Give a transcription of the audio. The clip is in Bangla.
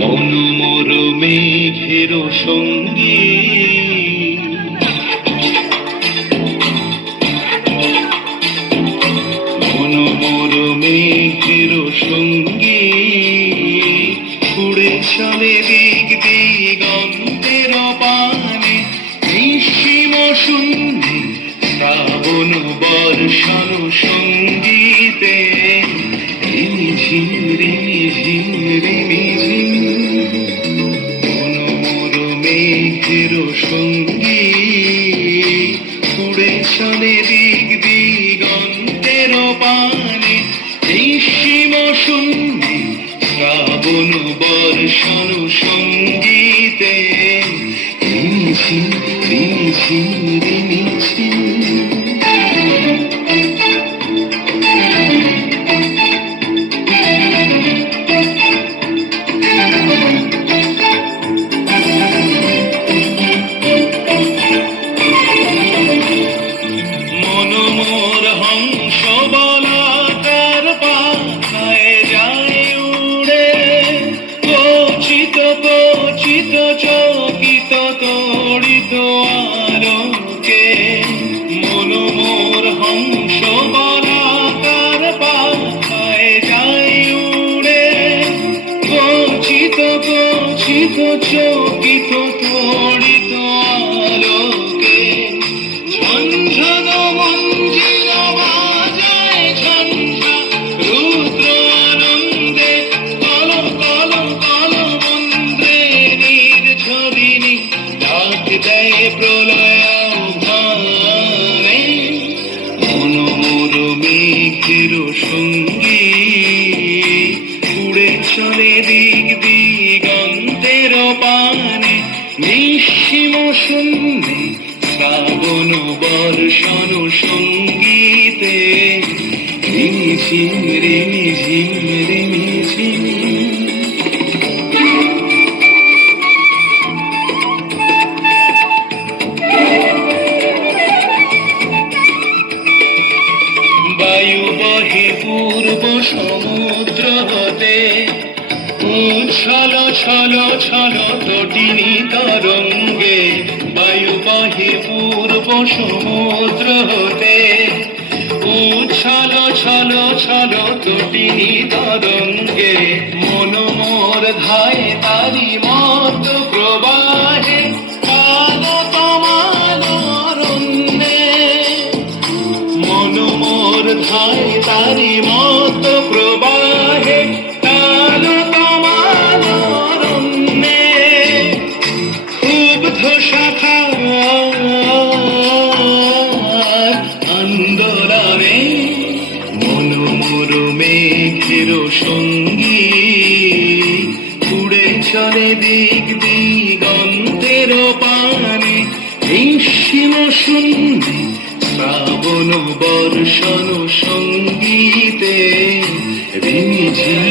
মনোমর মেঘের সঙ্গী মনোমর মেঘের সঙ্গী উড়ে চলে দিক দিগন্তের পানে নিঃসীম শূন্যে শ্রাবণ বর্ষণ সঙ্গীতে রিমিঝিম রিমিঝিম রিমিঝিম মনোমর মেঘের সঙ্গী উড়ে চলে দিক দিগন্তের পানে নিঃসীম শূন্যে শ্রাবণ বর্ষণ সঙ্গীতে রিমিঝিম রিমিঝিম রিমিঝিম মনোমর হংস বলাকার পাখায় যায় উড়ে কচিত কচিত চকিত তড়িত আলোকে মনোমর হংস বলাকার পাখায় যায় উড়ে কচিত কচিত চকিত তড়িত আলোকে ঝঞ্ঝন মঞ্জির বাজায় ঝঞ্ঝা রুদ্র আনন্দে কল কল কল মন্দ্রে নির্ঝরিণী ডাক দেয় প্রলয় আহ্বানে মনোমর মেঘের সঙ্গী উড়ে চলে দিক দিগন্তের পানে নিঃসীম শূন্যে শ্রাবণ বর্ষণ সঙ্গীতে রিমিঝিম রিমিঝিম রিমিঝিম বায়ু বহে পূর্ব সমুদ্র হতে উচ্ছল ছল ছল তটিনী তরঙ্গে বায়ু বহে পূর্ব সমুদ্র হতে উচ্ছল ছল ছল তটিনী তরঙ্গে মনোমর ধায় তারি মত প্রবাহে কাল তমাল অরণ্যে মনোমর ধায় তারি মত প্রবাহে কাল তমাল অরণ্যে ক্ষুব্ধ শাখা আন্দোলনে মনোমর মেঘের সঙ্গী উড়ে চলে দিক দিগন্তের পানে নিঃসীম শূন্যে শ্রাবণ বর্ষণ সঙ্গীতে রিমিঝিম